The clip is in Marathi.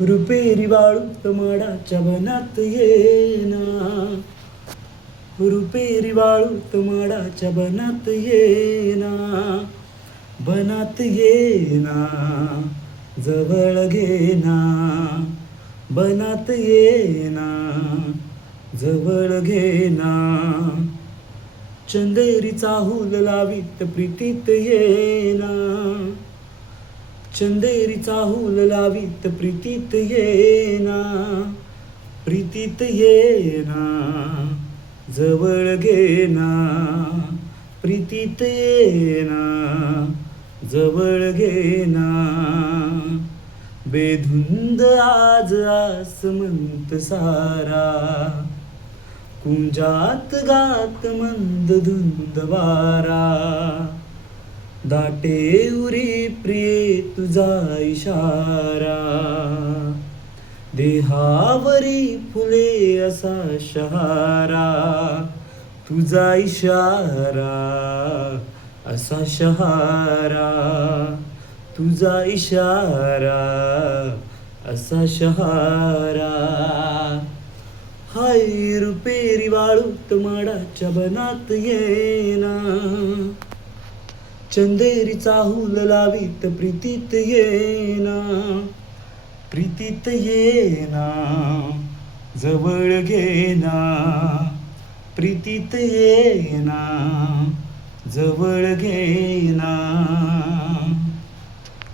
रुपेरी वाळूत माडाच्या बनात येना, रुपेरी वाळूत माडाच्या बनात येना, बनात येना, जवळ घेना, बनात येना, जवळ घेना. चंदेरी चाहूल लावीत प्रीतीत येना, चंदेरी चाहूल लावीत प्रीतीत येना, प्रीतीत येना, जवळ घेना, प्रीतीत येना, जवळ घेना. बेधुंद आज आसमंत सारा, कुंजात गात मंद धुंद वारा. दाटे उरी प्रिये तुझा इशारा, देहावरी फुले असा शहारा. तुझा इशारा असा शहारा, तुझा इशारा असा शहारा. हाय रुपेरी वाळूत माडाच्या बनात येना, चंदेरी चाहूल लावीत प्रीतीत येना, प्रीतीत येना, जवळ घेना, प्रीतीत येना, जवळ घेना.